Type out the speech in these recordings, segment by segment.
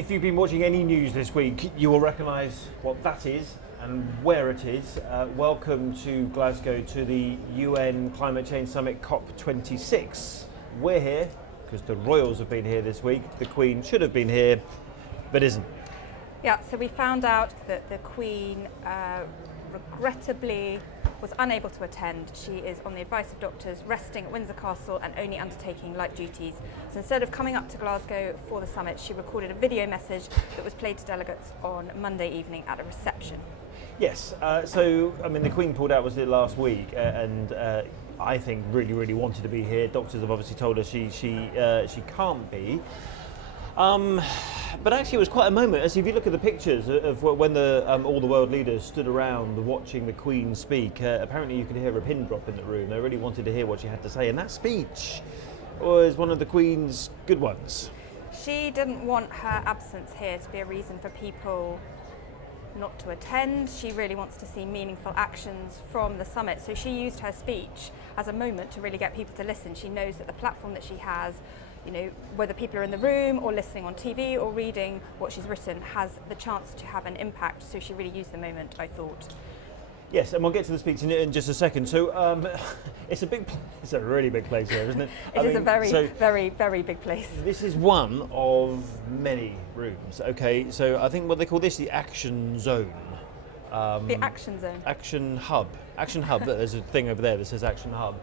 If you've been watching any news this week, you will recognise what that is and where it is. Welcome to Glasgow to the UN Climate Change Summit COP26. We're here because the royals have been here this week. The Queen should have been here, but isn't. Yeah, so we found out that the Queen regrettably was unable to attend. She is on the advice of doctors, resting at Windsor Castle and only undertaking light duties. So instead of coming up to Glasgow for the summit, she recorded a video message that was played to delegates on Monday evening at a reception. Yes, the Queen pulled out, was it last week, and I think really wanted to be here. Doctors have obviously told her she can't be. But actually, it was quite a moment. As if you look at the pictures of when all the world leaders stood around watching the Queen speak, apparently you could hear a pin drop in the room. They really wanted to hear what she had to say, and that speech was one of the Queen's good ones. She didn't want her absence here to be a reason for people not to attend. She really wants to see meaningful actions from the summit. So she used her speech as a moment to really get people to listen. She knows that the platform that she has, whether people are in the room or listening on TV or reading what she's written, has the chance to have an impact. So she really used the moment, I thought. Yes, and we'll get to the speech in just a second. So it's a really big place here, isn't it? It is a very big place. This is one of many rooms. Okay, so I think what they call this the action zone. The action zone. Action hub. There's a thing over there that says action hub.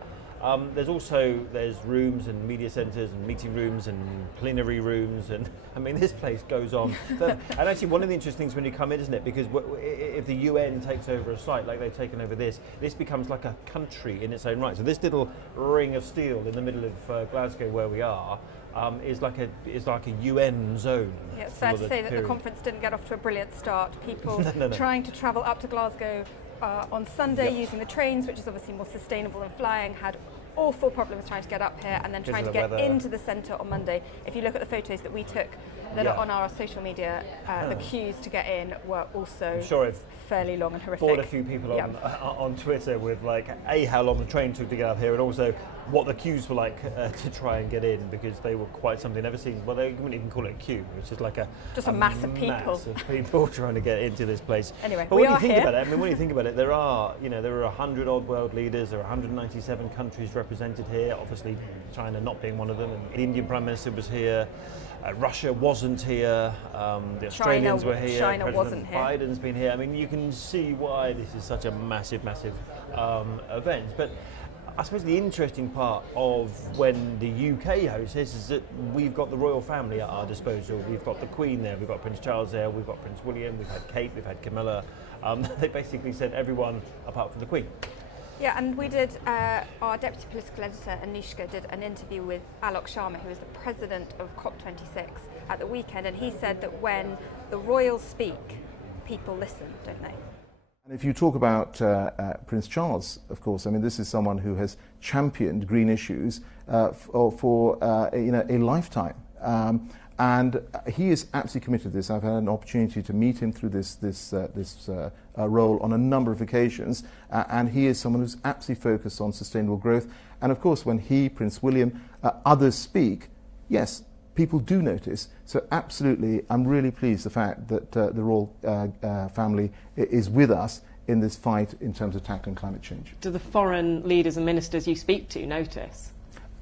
There's rooms and media centres and meeting rooms and plenary rooms, and this place goes on. And actually, one of the interesting things when you come in, isn't it? Because if the UN takes over a site like they've taken over this becomes like a country in its own right. So this little ring of steel in the middle of Glasgow, where we are, is like a UN zone. Yeah, it's fair to say that the conference didn't get off to a brilliant start. People no. trying to travel up to Glasgow on Sunday using the trains, which is obviously more sustainable than flying, had awful problems trying to get up here, and then trying to get into the centre on Monday. If you look at the photos that we took that are on our social media, the queues to get in were also fairly long and horrific. Bored a few people on Twitter with how long the train took to get up here, and also what the queues were like to try and get in, because they were quite something never seen. Well, they wouldn't even call it a queue. It's just like a mass of people. Mass of people trying to get into this place. Anyway, but when you think about it, there are 100 odd world leaders. There are 197 countries represented here. Obviously, China not being one of them. And the Indian Prime Minister was here. Russia wasn't here. The Australians were here. China President wasn't here. Biden's been here. You can see why this is such a massive event. But I suppose the interesting part of when the UK hosts this is that we've got the royal family at our disposal. We've got the Queen there, we've got Prince Charles there, we've got Prince William, we've had Kate, we've had Camilla. They basically sent everyone apart from the Queen. Yeah, and we did, our deputy political editor, Anushka, did an interview with Alok Sharma, who is the president of COP26 at the weekend, and he said that when the royals speak, people listen, don't they? And if you talk about Prince Charles, of course, this is someone who has championed green issues for a lifetime. And he is absolutely committed to this. I've had an opportunity to meet him through this role on a number of occasions, and he is someone who's absolutely focused on sustainable growth. And of course, when he, Prince William, others speak, yes, people do notice. So absolutely, I'm really pleased the fact that the royal family is with us in this fight in terms of tackling climate change. Do the foreign leaders and ministers you speak to notice?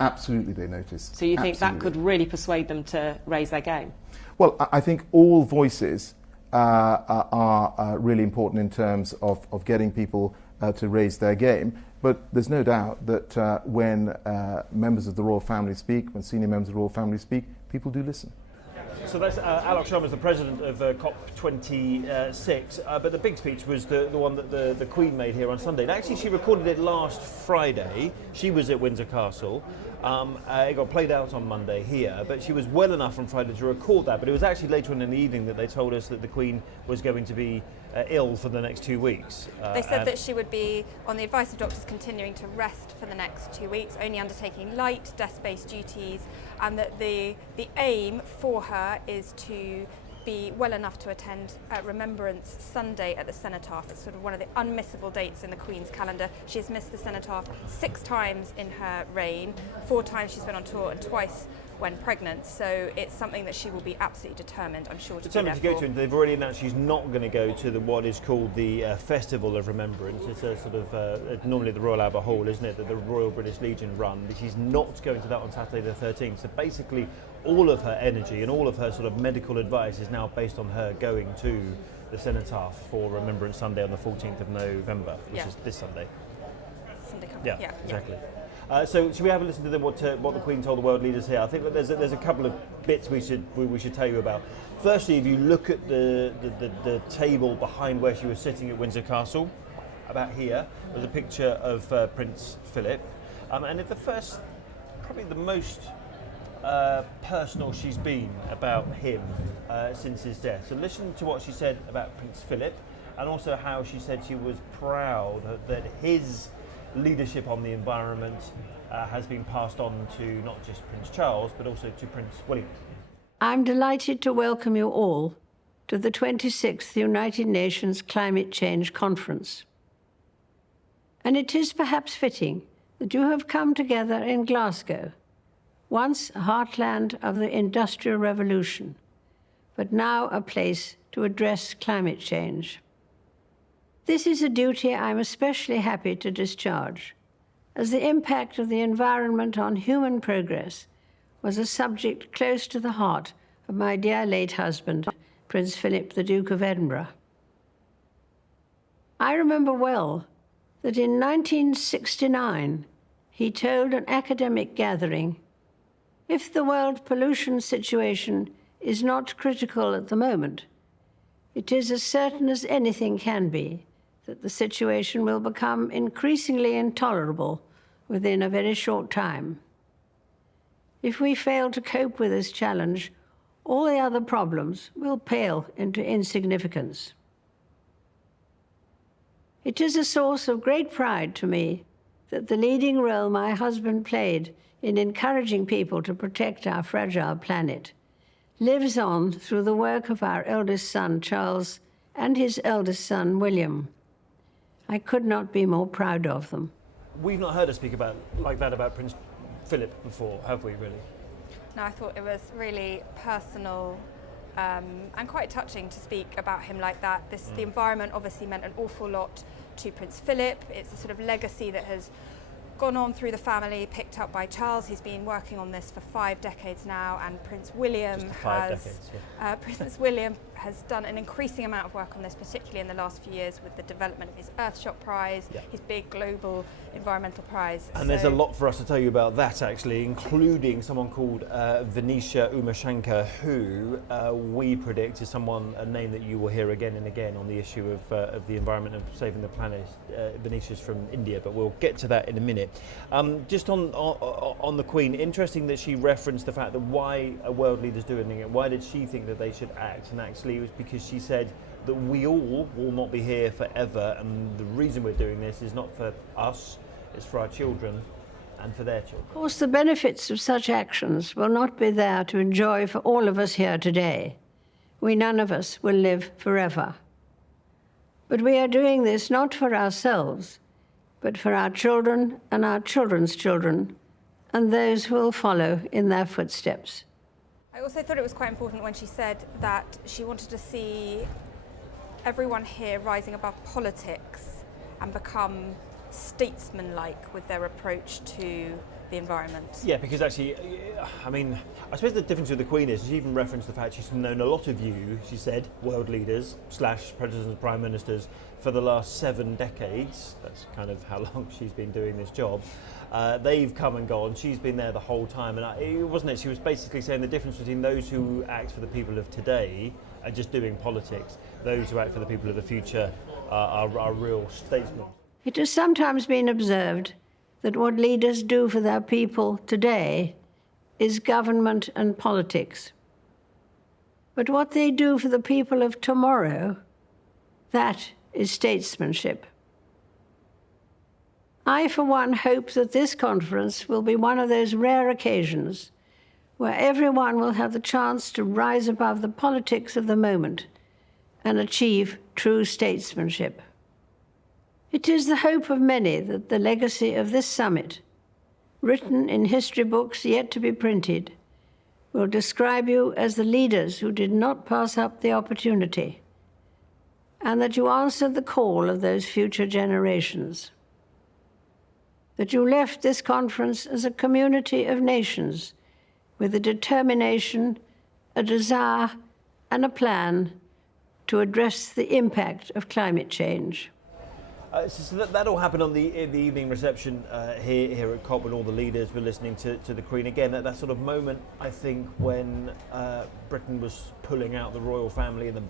Absolutely, they notice. So you think that could really persuade them to raise their game? Well, I think all voices are really important in terms of getting people to raise their game. But there's no doubt that when members of the royal family speak, when senior members of the royal family speak, people do listen. So that's Alok Sharma is the president of COP26, but the big speech was the one that the Queen made here on Sunday. And actually, she recorded it last Friday. She was at Windsor Castle. It got played out on Monday here, but she was well enough on Friday to record that. But it was actually later on in the evening that they told us that the Queen was going to be ill for the next 2 weeks. They said that she would be, on the advice of doctors, continuing to rest for the next 2 weeks, only undertaking light desk-based duties, and that the aim for her is to be well enough to attend Remembrance Sunday at the Cenotaph. It's sort of one of the unmissable dates in the Queen's calendar. She has missed the Cenotaph 6 times in her reign. 4 times she's been on tour and twice when pregnant. So it's something that she will be absolutely determined, I'm sure, to be there Determined to go for. to, and they've already announced she's not going to go to what is called the Festival of Remembrance. It's a sort of normally the Royal Albert Hall, isn't it, that the Royal British Legion run, but she's not going to that on Saturday the 13th. So basically all of her energy and all of her sort of medical advice is now based on her going to the Cenotaph for Remembrance Sunday on the 14th of November, which is this Sunday. Sunday coming. Yeah, exactly. So should we have a listen to what the Queen told the world leaders here? I think that there's a couple of bits we should tell you about. Firstly, if you look at the table behind where she was sitting at Windsor Castle, about here, there's a picture of Prince Philip, and at the first, probably the most personal she's been about him since his death. So listen to what she said about Prince Philip, and also how she said she was proud that his leadership on the environment has been passed on to not just Prince Charles, but also to Prince William. I'm delighted to welcome you all to the 26th United Nations Climate Change Conference. And it is perhaps fitting that you have come together in Glasgow, once a heartland of the Industrial Revolution, but now a place to address climate change. This is a duty I'm especially happy to discharge, as the impact of the environment on human progress was a subject close to the heart of my dear late husband, Prince Philip, the Duke of Edinburgh. I remember well that in 1969 he told an academic gathering, "If the world pollution situation is not critical at the moment, it is as certain as anything can be that the situation will become increasingly intolerable within a very short time. If we fail to cope with this challenge, all the other problems will pale into insignificance." It is a source of great pride to me that the leading role my husband played in encouraging people to protect our fragile planet lives on through the work of our eldest son, Charles, and his eldest son, William. I could not be more proud of them. We've not heard her speak like that about Prince Philip before, have we, really? No, I thought it was really personal and quite touching to speak about him like that. The environment obviously meant an awful lot to Prince Philip. It's a sort of legacy that has gone on through the family, picked up by Charles. He's been working on this for 5 decades now, and Prince William Prince William has done an increasing amount of work on this, particularly in the last few years with the development of his Earthshot Prize, his big global environmental prize. And there's a lot for us to tell you about that, actually, including someone called Venetia Umashankar, who we predict is a name that you will hear again and again on the issue of the environment and saving the planet. Venetia's from India, but we'll get to that in a minute. Just on the Queen, interesting that she referenced the fact that why are world leaders doing it? Why did she think that they should act? And actually it was because she said that we all will not be here forever, and the reason we're doing this is not for us, it's for our children and for their children. Of course, the benefits of such actions will not be there to enjoy for all of us here today. None of us will live forever. But we are doing this not for ourselves, but for our children and our children's children, and those who will follow in their footsteps. I also thought it was quite important when she said that she wanted to see everyone here rising above politics and become statesman-like with their approach to the environment. Yeah, because actually, I mean, I suppose the difference with the Queen is she even referenced the fact she's known a lot of you, she said, world leaders / presidents and prime ministers for the last 7 decades. That's kind of how long she's been doing this job. They've come and gone. She's been there the whole time. And it wasn't it? She was basically saying the difference between those who act for the people of today are just doing politics. Those who act for the people of the future are real statesmen. It has sometimes been observed that what leaders do for their people today is government and politics. But what they do for the people of tomorrow, that is statesmanship. I, for one, hope that this conference will be one of those rare occasions where everyone will have the chance to rise above the politics of the moment and achieve true statesmanship. It is the hope of many that the legacy of this summit, written in history books yet to be printed, will describe you as the leaders who did not pass up the opportunity, and that you answered the call of those future generations. That you left this conference as a community of nations with a determination, a desire, and a plan to address the impact of climate change. So that all happened on the evening reception here at COP, when all the leaders were listening to the Queen. Again, at that sort of moment, I think, when Britain was pulling out the royal family in the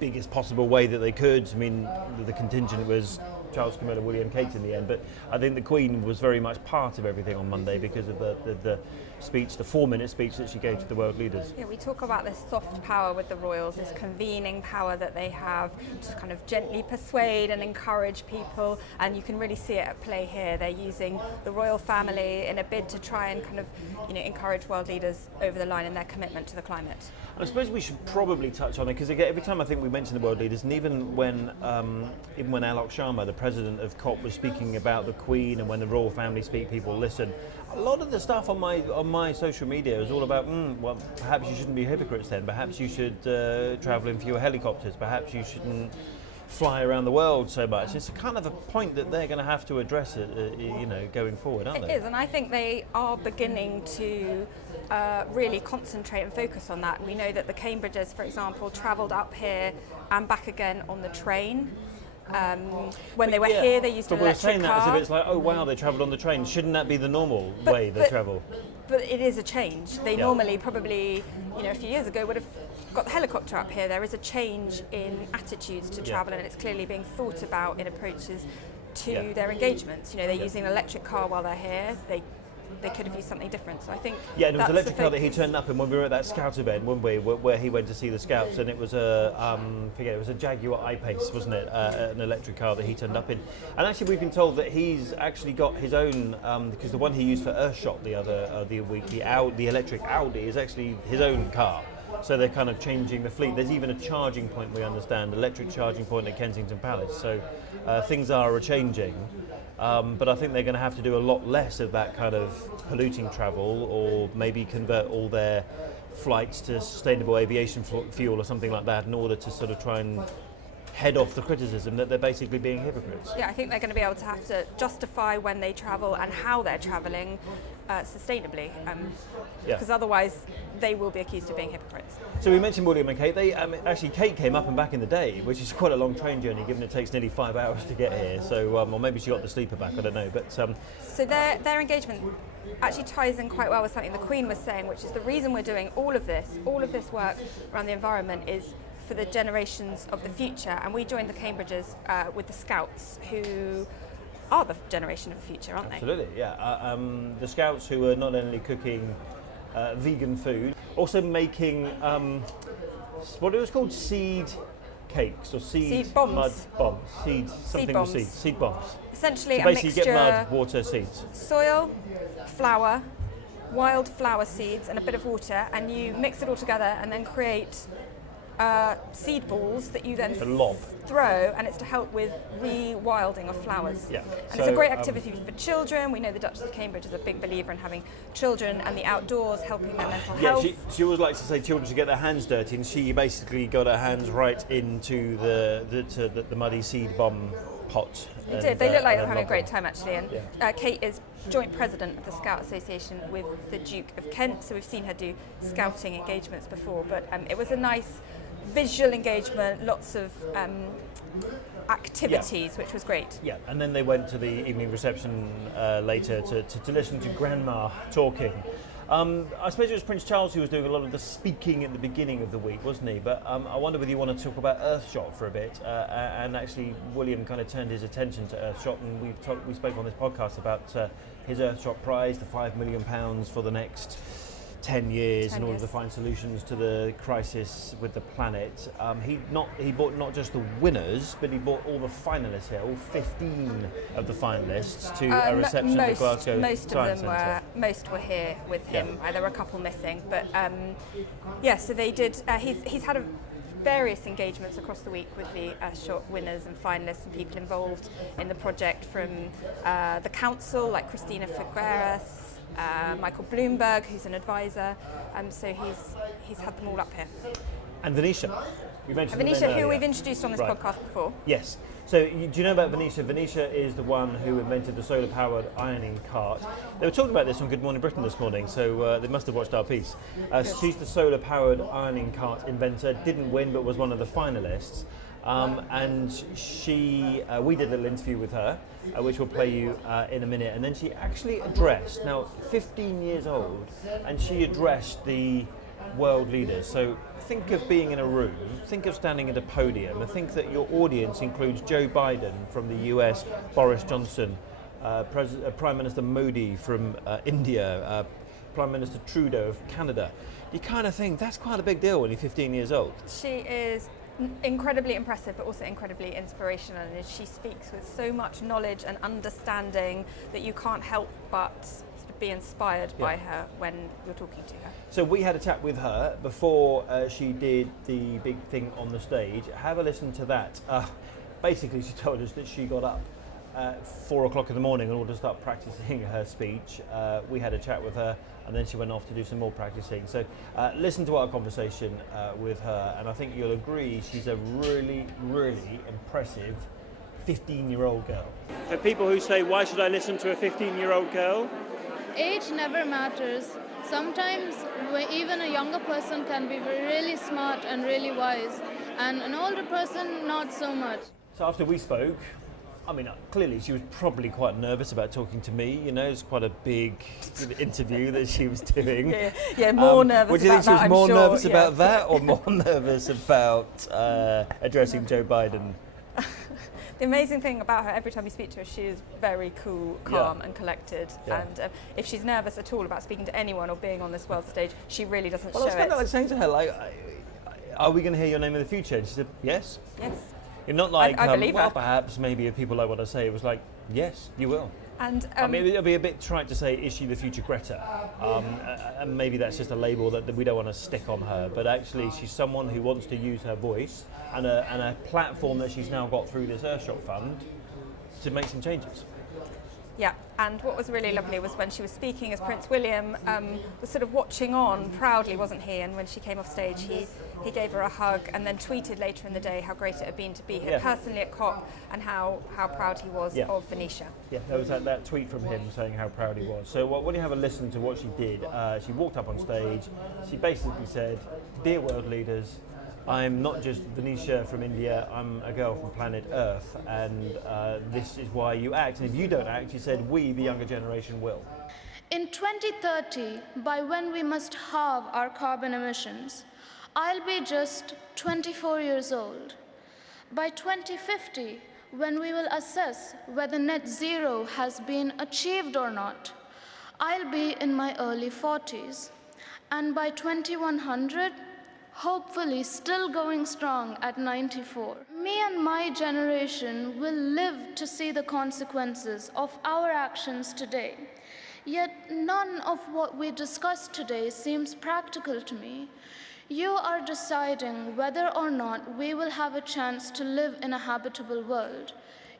biggest possible way that they could. I mean, the contingent was Charles, Camilla, William, Kate in the end, but I think the Queen was very much part of everything on Monday because of the speech, the 4-minute speech that she gave to the world leaders. Yeah, we talk about this soft power with the royals, this convening power that they have to kind of gently persuade and encourage people, and you can really see it at play here. They're using the royal family in a bid to try and kind of, encourage world leaders over the line in their commitment to the climate. I suppose we should probably touch on it, because every time I think we mention the world leaders, and even when Alok Sharma, the president of COP, was speaking about the Queen, and when the royal family speak, people listen. A lot of the stuff on my social media is all about, well, perhaps you shouldn't be hypocrites then. Perhaps you should travel in fewer helicopters. Perhaps you shouldn't fly around the world so much. It's kind of a point that they're going to have to address it, going forward, aren't they? It is, and I think they are beginning to really concentrate and focus on that. We know that the Cambridges, for example, travelled up here and back again on the train. When they were here, they used an electric car. But we're saying that as if it's like, oh wow, they travelled on the train. Shouldn't that be the normal way they travel? But it is a change. They normally, probably, a few years ago, would have got the helicopter up here. There is a change in attitudes to travel, and it's clearly being thought about in approaches to their engagements. They're using an electric car while they're here. They could have used something different. So I think and it was an electric car that he turned up in when we were at that Scout event, weren't we, where he went to see the Scouts, and it was it was a Jaguar I-Pace, wasn't it? An electric car that he turned up in. And actually, we've been told that he's actually got his own, because the one he used for Earthshot the week, the electric Audi, is actually his own car. So they're kind of changing the fleet. There's even a charging point, we understand, electric charging point at Kensington Palace. So things are changing. But I think they're going to have to do a lot less of that kind of polluting travel, or maybe convert all their flights to sustainable aviation fuel or something like that, in order to sort of try and head off the criticism that they're basically being hypocrites. Yeah, I think they're going to be able to have to justify when they travel and how they're travelling sustainably, because otherwise they will be accused of being hypocrites. So we mentioned William and Kate. Actually, Kate came up and back in the day, which is quite a long train journey, given it takes nearly 5 hours to get here. So, or maybe she got the sleeper back, I don't know. But so their engagement actually ties in quite well with something the Queen was saying, which is the reason we're doing all of this work around the environment is for the generations of the future. And we joined the Cambridges with the Scouts, who are the generation of the future, aren't they? Absolutely, yeah. The Scouts, who are not only cooking vegan food, also making what it was called, seed cakes or seed bombs. Mud bombs, seed bombs. Essentially, so basically, you get mud, water, seeds. Soil, flour, wild flower seeds, and a bit of water, and you mix it all together, and then create seed balls that you then throw, and it's to help with rewilding of flowers. Yeah. And it's a great activity for children. We know the Duchess of Cambridge is a big believer in having children and the outdoors, helping their mental health. She always likes to say children should get their hands dirty, and she basically got her hands right into the muddy seed bomb pot. They did. They look like they're having a great time, actually. And Kate is joint president of the Scout Association with the Duke of Kent, so we've seen her do scouting engagements before. But it was a nice visual engagement, lots of activities, which was great. Yeah, and then they went to the evening reception later to listen to Grandma talking. I suppose it was Prince Charles who was doing a lot of the speaking at the beginning of the week, wasn't he? But I wonder whether you want to talk about Earthshot for a bit. And actually, William kind of turned his attention to Earthshot, and we spoke on this podcast about his Earthshot prize, the £5 million for the next 10 years in order to find solutions to the crisis with the planet. He bought not just the winners, but he bought all the finalists here, all 15 of the finalists, to a reception at Glasgow Science Centre. Most were here with him. There were a couple missing, but so they did. He's had various engagements across the week with the Earthshot winners and finalists and people involved in the project from the council, like Christina Figueres, Michael Bloomberg, who's an advisor. So he's had them all up here. And Venetia. You mentioned Venetia, who we've introduced on this podcast before. Yes. So do you know about Venetia? Venetia is the one who invented the solar-powered ironing cart. They were talking about this on Good Morning Britain this morning, so they must have watched our piece. She's the solar-powered ironing cart inventor. Didn't win, but was one of the finalists. And we did a little interview with her, which we'll play you in a minute. And then she actually addressed, now 15 years old, and she addressed the world leaders. So think of being in a room, think of standing at a podium, and think that your audience includes Joe Biden from the US, Boris Johnson, Prime Minister Modi from India, Prime Minister Trudeau of Canada. You kind of think that's quite a big deal when you're 15 years old. She is incredibly impressive, but also incredibly inspirational, and she speaks with so much knowledge and understanding that you can't help but sort of be inspired by her when you're talking to her. So we had a chat with her before she did the big thing on the stage. Have a listen to that. Basically, she told us that she got up at 4 o'clock in the morning in order to start practicing her speech. We had a chat with her, and then she went off to do some more practicing. So listen to our conversation with her, and I think you'll agree she's a really, really impressive 15-year-old girl. For people who say, why should I listen to a 15-year-old girl? Age never matters. Sometimes even a younger person can be really smart and really wise, and an older person not so much. So after we spoke, I mean, clearly she was probably quite nervous about talking to me. You know, it's quite a big interview that she was doing. Yeah, more nervous. Would you think she was more nervous about that, or more nervous about addressing Joe Biden? The amazing thing about her, every time you speak to her, she is very cool, calm and collected. Yeah. And if she's nervous at all about speaking to anyone or being on this world stage, she really doesn't show it. Well, I was kind of like saying to her, like, are we going to hear your name in the future? And she said, yes. Yes. You're not like, I believe well, her. perhaps, maybe if people like what I say. It was like, yes, you will. And I mean, it'll be a bit trite to say, is she the future Greta? And maybe that's just a label that we don't want to stick on her. But actually, she's someone who wants to use her voice and a platform that she's now got through this Earthshot Fund to make some changes. Yeah, and what was really lovely was when she was speaking as Prince William was sort of watching on proudly, wasn't he? And when she came off stage, he gave her a hug and then tweeted later in the day how great it had been to be here personally at COP and how proud he was of Venetia. Yeah, there was that tweet from him saying how proud he was. So when you have a listen to what she did, she walked up on stage, she basically said, dear world leaders, I'm not just Venetia from India, I'm a girl from planet Earth, and this is why you act. And if you don't act, she said, we, the younger generation, will. In 2030, by when we must halve our carbon emissions, I'll be just 24 years old. By 2050, when we will assess whether net zero has been achieved or not, I'll be in my early 40s. And by 2100, hopefully still going strong at 94. Me and my generation will live to see the consequences of our actions today. Yet none of what we discussed today seems practical to me. You are deciding whether or not we will have a chance to live in a habitable world.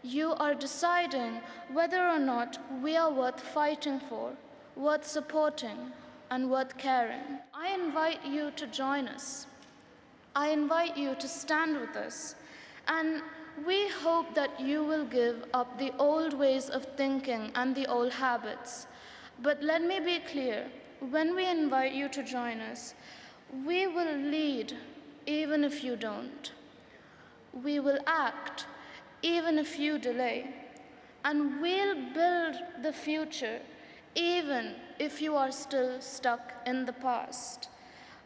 You are deciding whether or not we are worth fighting for, worth supporting, and worth caring. I invite you to join us. I invite you to stand with us. And we hope that you will give up the old ways of thinking and the old habits. But let me be clear, when we invite you to join us, we will lead even if you don't. We will act even if you delay. And we'll build the future even if you are still stuck in the past.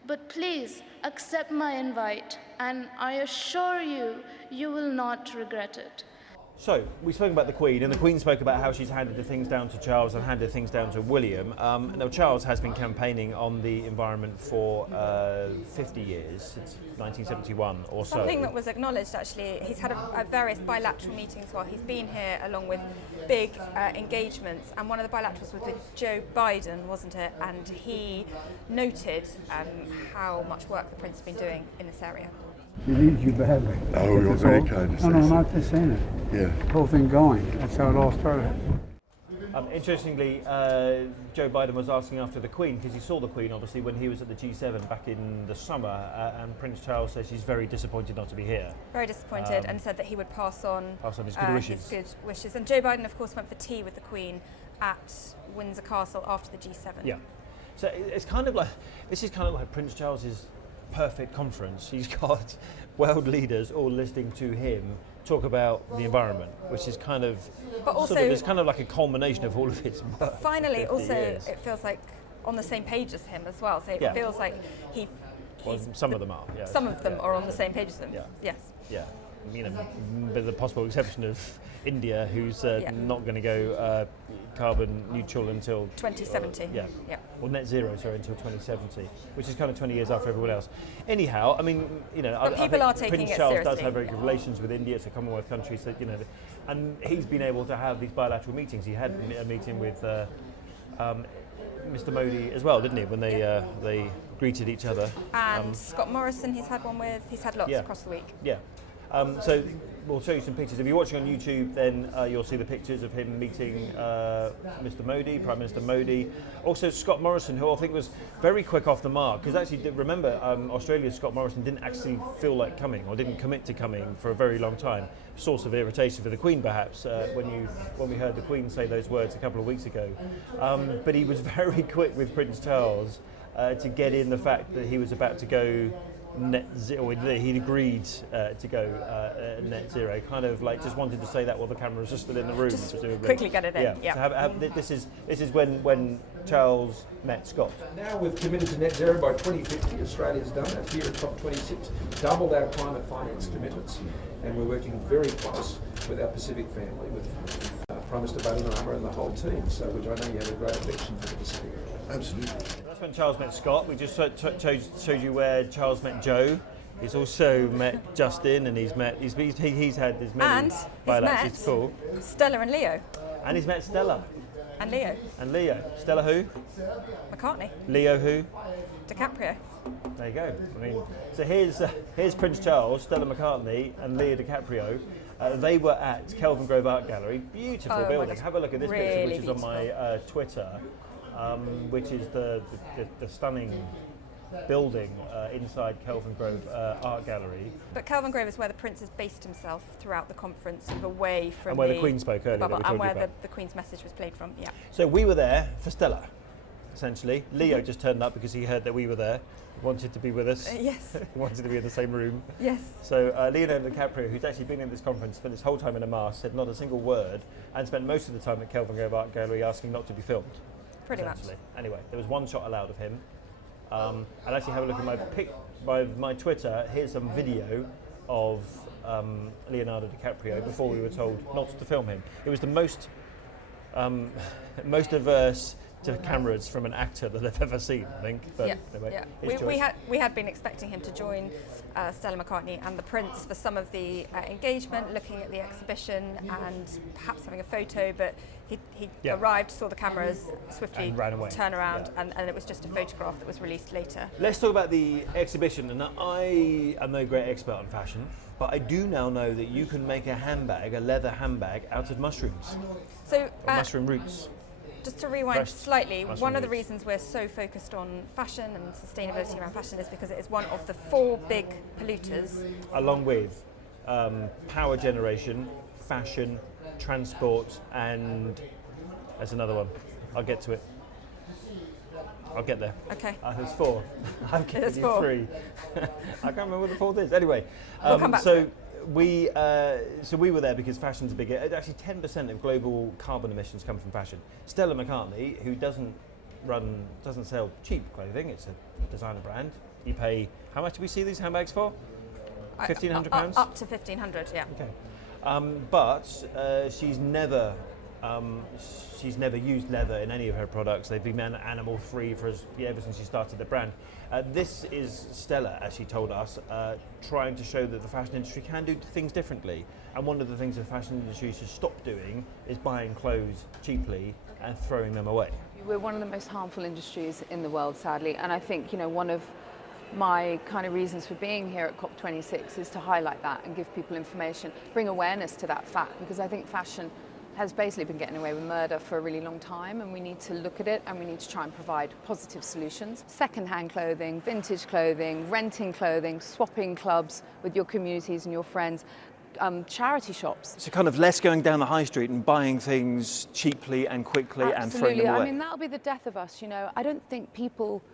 But please accept my invite, and I assure you, you will not regret it. So, we spoke about the Queen, and the Queen spoke about how she's handed the things down to Charles and handed things down to William. Now, Charles has been campaigning on the environment for 50 years, since 1971 or so. Something that was acknowledged, actually, he's had various bilateral meetings while he's been here, along with big engagements, and one of the bilaterals was with Joe Biden, wasn't it? And he noted how much work the Prince has been doing in this area. He needs you badly. Oh, you're very kind to say No, so. not just saying it. Yeah. The whole thing going. That's how it all started. Interestingly, Joe Biden was asking after the Queen, because he saw the Queen obviously when he was at the G7 back in the summer, and Prince Charles says he's very disappointed not to be here. Very disappointed, and said that he would pass on his good wishes. His good wishes. And Joe Biden, of course, went for tea with the Queen at Windsor Castle after the G7. Yeah. So it's kind of like, this is kind of like Prince Charles's perfect conference. He's got world leaders all listening to him talk about the environment, which is kind of, but also, it's kind of like a culmination of all of his work. Finally, also, years. it feels like on the same page as him as well. So it feels like some of them are. Yeah, some of them are on the same page as him. Yeah. Yes. Yeah. You know, with the possible exception of India, who's not going to go carbon neutral until 2070. Well, net zero, sorry, until 2070, which is kind of 20 years after everyone else. Anyhow, I mean, you know, but people are taking Prince it Charles seriously. does have very good relations with India. It's a Commonwealth country, so you know, and he's been able to have these bilateral meetings. He had a meeting with Mr. Modi as well, didn't he? When they greeted each other. And Scott Morrison, he's had one with. He's had lots across the week. Yeah. So we'll show you some pictures. If you're watching on YouTube, then you'll see the pictures of him meeting Mr. Modi, Prime Minister Modi. Also Scott Morrison, who I think was very quick off the mark, because actually, remember, Australia's Scott Morrison didn't actually feel like coming, or didn't commit to coming for a very long time. Source of irritation for the Queen, perhaps, when we heard the Queen say those words a couple of weeks ago. But he was very quick with Prince Charles to get in the fact that he was about to go net zero. He'd agreed to go net zero. Kind of like just wanted to say that while the cameras are still in the room. Just presumably. quickly get it in. Yeah. So this is when Charles met Scott. Now we've committed to net zero by 2050. Australia's done that here at COP26. Doubled our climate finance commitments, and we're working very close with our Pacific family, with Prime Minister Bainimarama and the whole team. So, which I know you have a great affection for the Pacific. Absolutely. That's when Charles met Scott. We just showed you where Charles met Joe. He's also met Justin, and he's had as many bilaterals. It's cool. Stella and Leo. And he's met Stella. And Leo. And Leo. Stella who? McCartney. Leo who? DiCaprio. There you go. I mean, so here's Prince Charles, Stella McCartney, and Leo DiCaprio. They were at Kelvin Grove Art Gallery. Beautiful building. Have a look at this picture, which is on my Twitter. Which is the stunning building inside Kelvin Grove Art Gallery. But Kelvin Grove is where the Prince has based himself throughout the conference, sort of away from and where the Queen spoke earlier, and where the Queen's message was played from. Yeah. So we were there for Stella, essentially. Leo just turned up because he heard that we were there. He wanted to be with us. Yes. He wanted to be in the same room. Yes. So Leonardo DiCaprio, who's actually been in this conference, spent his whole time in a mask, said not a single word, and spent most of the time at Kelvin Grove Art Gallery asking not to be filmed. Pretty much. Anyway, there was one shot allowed of him. And actually have a look at my Twitter. Here's some video of Leonardo DiCaprio before we were told not to film him. It was the most averse to cameras from an actor that I've ever seen, I think. But anyway, we had been expecting him to join Stella McCartney and the Prince for some of the engagement, looking at the exhibition and perhaps having a photo, but he arrived, saw the cameras, swiftly turn around, and it was just a photograph that was released later. Let's talk about the exhibition. And I am no great expert on fashion, but I do now know that you can make a leather handbag, out of mushrooms. So mushroom roots. Just to rewind slightly, one of the roots. reasons we're so focused on fashion and sustainability around fashion is because it is one of the 4 big polluters. Along with power generation, fashion, transport, and there's another one. I'll get to it. I'll get there. Okay. There's 4. I've given you 4. 3. I can't remember what the 4th is. Anyway, we'll come back to it. We were there because fashion's big. Actually, 10% of global carbon emissions come from fashion. Stella McCartney, who doesn't sell cheap clothing, it's a designer brand. You pay, how much do we see these handbags for? £1,500? Up to $1,500, yeah. Okay. But she's never used leather in any of her products. They've been animal free ever since she started the brand. This is Stella, as she told us, trying to show that the fashion industry can do things differently. And one of the things the fashion industry should stop doing is buying clothes cheaply and throwing them away. We're one of the most harmful industries in the world, sadly, and I think, one of my kind of reasons for being here at COP26 is to highlight that and give people information, bring awareness to that fact, because I think fashion has basically been getting away with murder for a really long time, and we need to look at it and we need to try and provide positive solutions. Second-hand clothing, vintage clothing, renting clothing, swapping clubs with your communities and your friends, charity shops. So kind of less going down the high street and buying things cheaply and quickly and throwing them away. I mean, that'll be the death of us, you know. I don't think people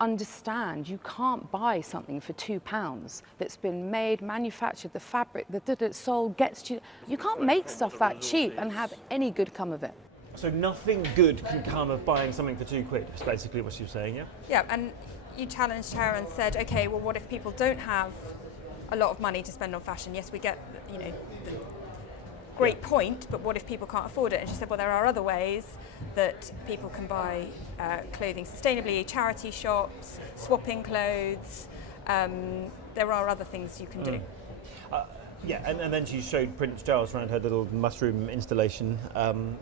understand you can't buy something for £2 that's been made, manufactured, the fabric, the sold, gets to you. You can't make stuff that cheap and have any good come of it. So nothing good can come of buying something for £2. That's basically what she was saying, yeah? Yeah, and you challenged her and said, okay, well, what if people don't have a lot of money to spend on fashion? Yes, we get, you know, the great point, but what if people can't afford it? And she said, well, there are other ways that people can buy clothing sustainably, charity shops, swapping clothes. There are other things you can do. Yeah, and then she showed Prince Charles around her little mushroom installation.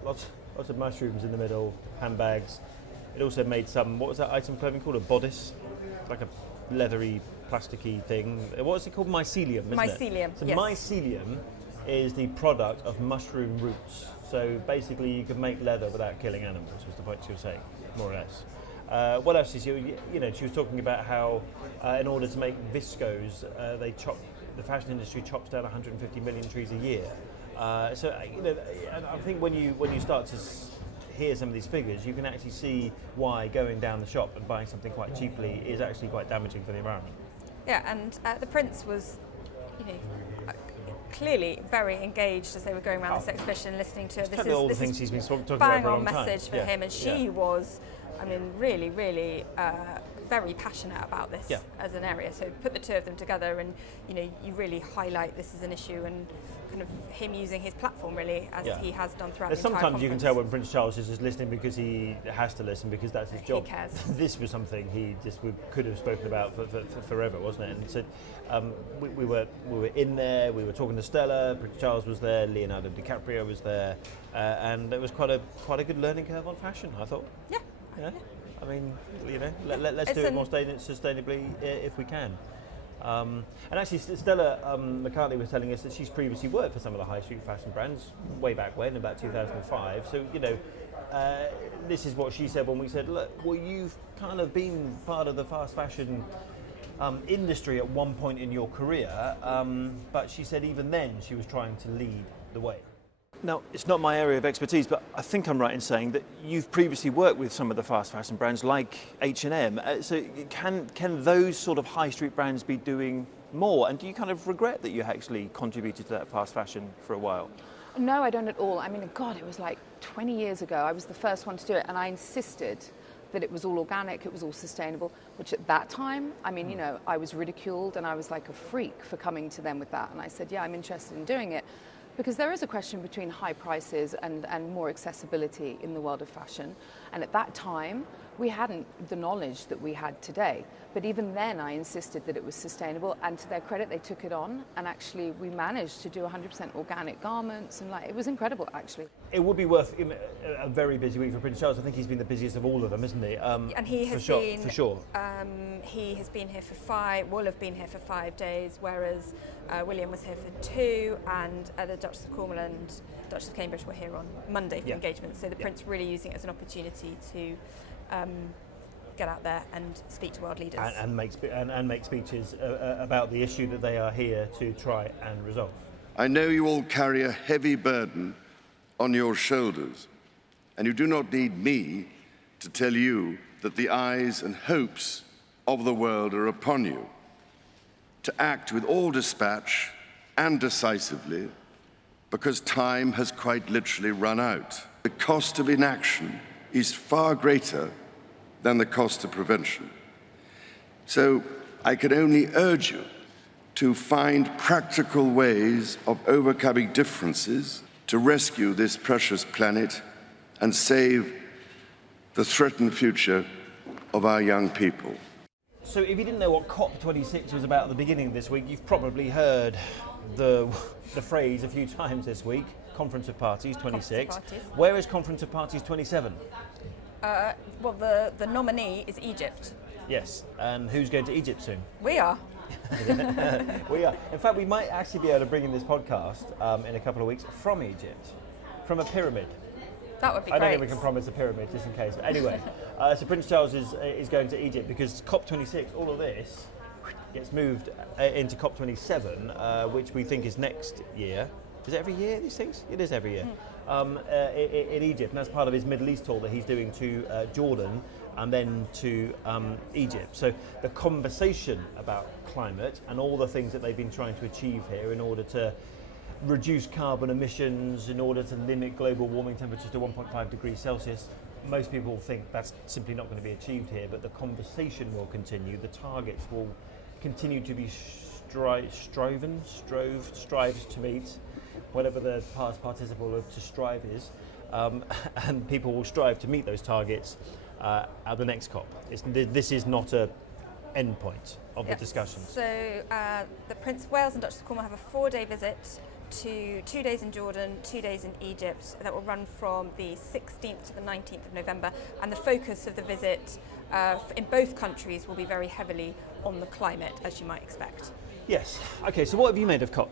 Lots of mushrooms in the middle, handbags. It also made some, what was that item of clothing called? A bodice? Like a leathery, plasticky thing. What was it called? Mycelium, isn't it? Mycelium, So yes. Mycelium is the product of mushroom roots. So basically you can make leather without killing animals, was the point she was saying, more or less. What else is she was talking about how in order to make viscose, the fashion industry chops down 150 million trees a year. So and I think when you start to hear some of these figures, you can actually see why going down the shop and buying something quite cheaply is actually quite damaging for the environment. Yeah, and the Prince was, clearly very engaged as they were going around this exhibition, listening to this all the things he's been talking about bang for a on long time. message for him, and she was, I mean, really, really very passionate about this as an area. So put the two of them together, and you really highlight this as an issue, and kind of him using his platform really as he has done throughout the entire Sometimes conference. you can tell when Prince Charles is just listening because he has to listen because that's his job. He cares. This was something he just could have spoken about for forever, wasn't it? And so we were in there. We were talking to Stella. Prince Charles was there. Leonardo DiCaprio was there, and it was quite a good learning curve on fashion, I thought. Yeah. I mean, let's do it more sustainably if we can. And actually, Stella McCartney was telling us that she's previously worked for some of the high street fashion brands way back when, about 2005. So, this is what she said when we said, look, well, you've kind of been part of the fast fashion industry at one point in your career, but she said even then she was trying to lead the way. Now, it's not my area of expertise, but I think I'm right in saying that you've previously worked with some of the fast fashion brands like H&M. So can those sort of high street brands be doing more? And do you kind of regret that you actually contributed to that fast fashion for a while? No, I don't at all. I mean, God, it was like 20 years ago. I was the first one to do it, and I insisted that it was all organic, it was all sustainable, which at that time, I mean, I was ridiculed and I was like a freak for coming to them with that. And I said, yeah, I'm interested in doing it. Because there is a question between high prices and more accessibility in the world of fashion. And at that time, we hadn't the knowledge that we had today. But even then, I insisted that it was sustainable. And to their credit, they took it on. And actually, we managed to do 100% organic garments. And it was incredible, actually. It would be worth a very busy week for Prince Charles. I think he's been the busiest of all of them, isn't he? And he has been, for sure. He has been here will have been here for 5 days, whereas William was here for 2, and the Duchess of Cornwall and Duchess of Cambridge were here on Monday for engagement. So the Prince really using it as an opportunity to get out there and speak to world leaders. And make speeches about the issue that they are here to try and resolve. I know you all carry a heavy burden on your shoulders, and you do not need me to tell you that the eyes and hopes of the world are upon you. To act with all dispatch and decisively, because time has quite literally run out. The cost of inaction is far greater than the cost of prevention. So I can only urge you to find practical ways of overcoming differences to rescue this precious planet and save the threatened future of our young people. So if you didn't know what COP26 was about at the beginning of this week, you've probably heard the phrase a few times this week, Conference of Parties 26. Where is Conference of Parties 27? Well, the nominee is Egypt. Yes, and who's going to Egypt soon? We are. We are. In fact, we might actually be able to bring in this podcast in a couple of weeks from Egypt. from a pyramid. That would be I great. don't think we can promise a pyramid, just in case. But anyway, so Prince Charles is going to Egypt because COP26, all of this gets moved into COP27, which we think is next year. Is it every year, these things? It is every year. In Egypt, and that's part of his Middle East tour that he's doing to Jordan and then to Egypt. So the conversation about climate and all the things that they've been trying to achieve here in order to reduce carbon emissions, in order to limit global warming temperatures to 1.5 degrees Celsius, most people think that's simply not going to be achieved here, but the conversation will continue. The targets will continue to be strives to meet, whatever the past participle of to strive is, and people will strive to meet those targets at the next COP. This is not a end point of the discussions. So the Prince of Wales and Duchess of Cornwall have a 4-day visit to 2 days in Jordan, 2 days in Egypt, that will run from the 16th to the 19th of November, and the focus of the visit in both countries will be very heavily on the climate, as you might expect. Yes. Okay, so what have you made of COP?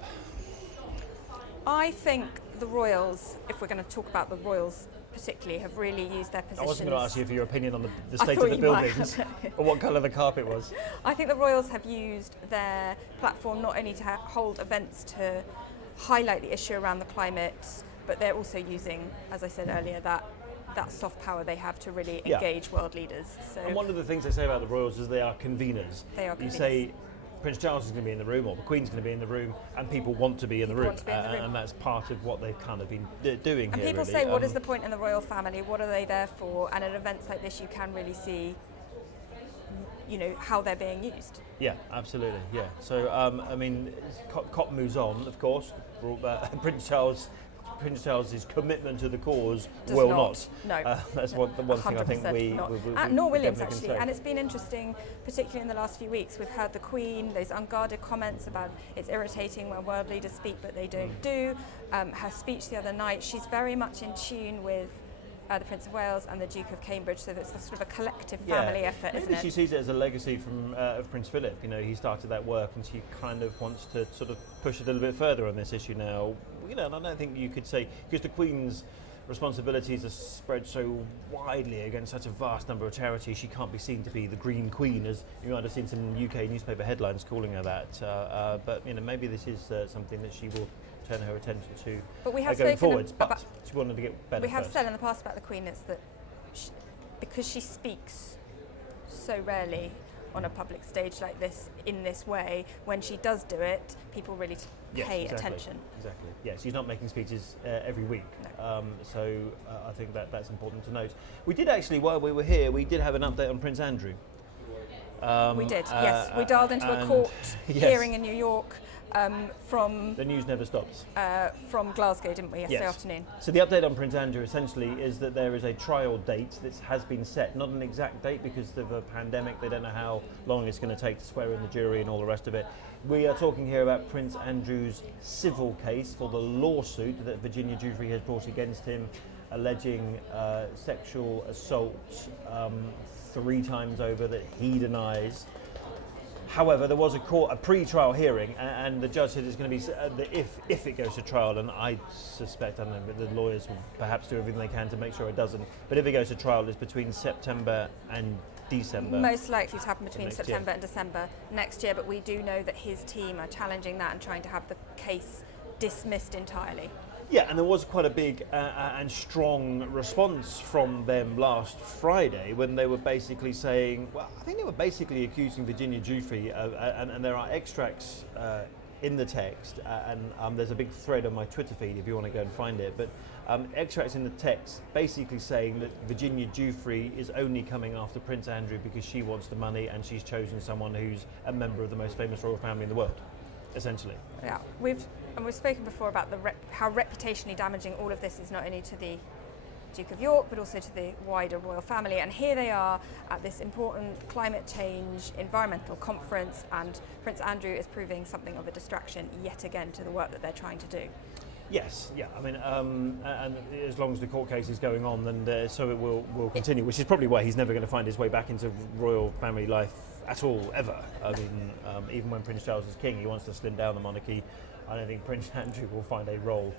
I think the royals, if we're going to talk about the royals particularly, have really used their positions. I wasn't going to ask you for your opinion on the state of the buildings or what colour the carpet was. I think the royals have used their platform not only to hold events to highlight the issue around the climate, but they're also using, as I said earlier, that soft power they have to really engage world leaders. So, and one of the things they say about the royals is they are conveners. They are conveners. You say Prince Charles is going to be in the room, or the Queen's going to be in the room, and people want to be in the room, and that's part of what they've kind of been doing and here. People really. say, what is the point in the royal family? What are they there for? And at events like this, you can really see, how they're being used. Yeah, absolutely. Yeah. So, I mean, COP moves on, of course. Prince Charles's commitment to the cause will not. No. That's one thing I think we nor William's actually. And it's been interesting, particularly in the last few weeks. We've heard the Queen, those unguarded comments about it's irritating when world leaders speak but they don't do. Her speech the other night, she's very much in tune with the Prince of Wales and the Duke of Cambridge, so that's sort of a collective family effort, isn't it? Maybe she sees it as a legacy from of Prince Philip. He started that work, and she kind of wants to sort of push it a little bit further on this issue now. And I don't think you could say, because the Queen's responsibilities are spread so widely against such a vast number of charities, she can't be seen to be the Green Queen, as you might have seen some UK newspaper headlines calling her that. But maybe this is something that she will turn her attention to going forwards. But she wanted to get better. We have said in the past about the Queen is that because she speaks so rarely on a public stage like this in this way, when she does do it, people really pay attention. Exactly. Yeah, she's not making speeches every week. No. So I think that's important to note. We did actually, while we were here, we did have an update on Prince Andrew. We did, yes. We dialed into a court hearing in New York from... The news never stops. From Glasgow, didn't we, yesterday afternoon? So the update on Prince Andrew essentially is that there is a trial date that has been set, not an exact date because of a pandemic. They don't know how long it's going to take to swear in the jury and all the rest of it. We are talking here about Prince Andrew's civil case for the lawsuit that Virginia Giuffre has brought against him, alleging sexual assault 3 times over that he denies. However, there was a pre-trial hearing, and the judge said it's going to be if it goes to trial, and I suspect, I don't know, but the lawyers will perhaps do everything they can to make sure it doesn't. But if it goes to trial, it's between September and December. Most likely to happen between September and December next year, but we do know that his team are challenging that and trying to have the case dismissed entirely. Yeah, and there was quite a big and strong response from them last Friday when they were basically saying, well, I think they were basically accusing Virginia Giuffre, and there are extracts in the text, and there's a big thread on my Twitter feed if you want to go and find it, but extracts in the text basically saying that Virginia Giuffre is only coming after Prince Andrew because she wants the money and she's chosen someone who's a member of the most famous royal family in the world, essentially. Yeah, we've spoken before about how reputationally damaging all of this is, not only to the Duke of York but also to the wider royal family. And here they are at this important climate change environmental conference, and Prince Andrew is proving something of a distraction yet again to the work that they're trying to do. Yes, yeah. I mean, and as long as the court case is going on, then so it will continue. Which is probably why he's never going to find his way back into royal family life at all, ever. I mean, even when Prince Charles is king, he wants to slim down the monarchy. I don't think Prince Andrew will find a role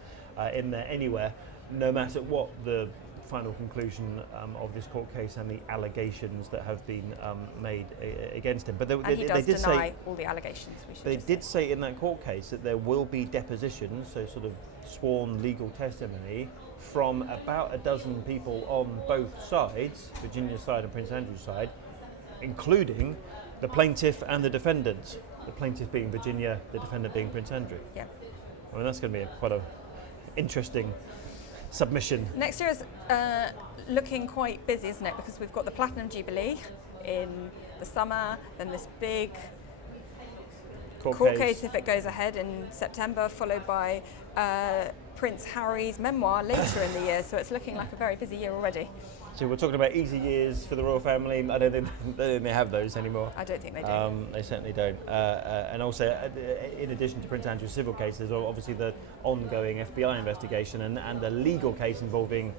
in there anywhere. no matter what the final conclusion of this court case and the allegations that have been made against him. But he they did deny say all the allegations. They did say in that court case that there will be depositions, so sort of sworn legal testimony from about a dozen people on both sides, Virginia's side and Prince Andrew's side, including the plaintiff and the defendant. The plaintiff being Virginia, the defendant being Prince Andrew. Yeah. I mean, that's going to be quite a interesting submission. Next year is looking quite busy, isn't it? Because we've got the Platinum Jubilee in the summer, then this big court case if it goes ahead in September, followed by Prince Harry's memoir later in the year. So it's looking like a very busy year already. So we're talking about easy years for the royal family. I don't think they have those anymore. I don't think they do. They certainly don't. And also, in addition to Prince Andrew's civil case, there's obviously the ongoing FBI investigation and the legal case involving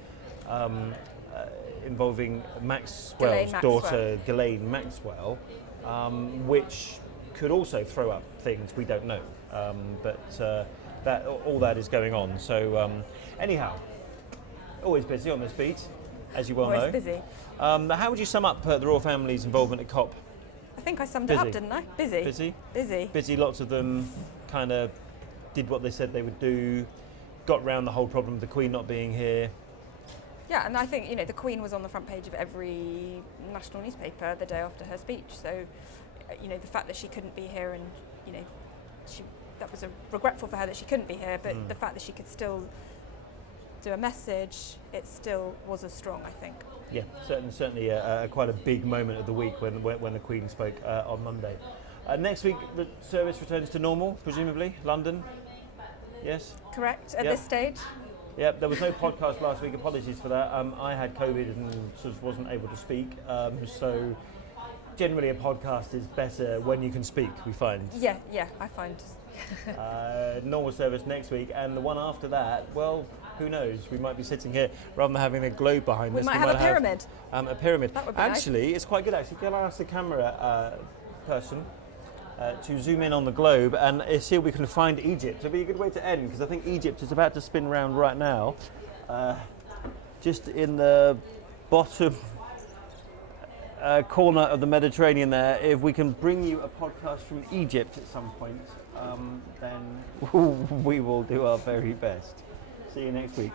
Maxwell's daughter, Ghislaine Maxwell, which could also throw up things we don't know. But all that is going on. So anyhow, always busy on this beat, as you well know. Always busy. How would you sum up the royal family's involvement at COP? I think I summed it up, didn't I? Busy. Busy? Busy. Busy. Lots of them kind of did what they said they would do, got round the whole problem of the Queen not being here. Yeah, and I think, you know, the Queen was on the front page of every national newspaper the day after her speech. So, you know, the fact that she couldn't be here and, you know, that was regretful for her that she couldn't be here, but the fact that she could still do a message, it still was as strong, I think. Yeah, certainly quite a big moment of the week when the Queen spoke on Monday. Next week, the service returns to normal, presumably, London. Yes? Correct, at this stage. Yeah, there was no podcast last week, apologies for that. I had COVID and sort of wasn't able to speak, so generally a podcast is better when you can speak, we find. Yeah, I find. Normal service next week, and the one after that, well, who knows? We might be sitting here rather than having a globe behind us. We might have a pyramid. A pyramid. That would be actually, nice. It's quite good. Actually, can I ask the camera person to zoom in on the globe and see if we can find Egypt? It'd be a good way to end, because I think Egypt is about to spin round right now, just in the bottom corner of the Mediterranean there. If we can bring you a podcast from Egypt at some point, then we will do our very best. See you next week.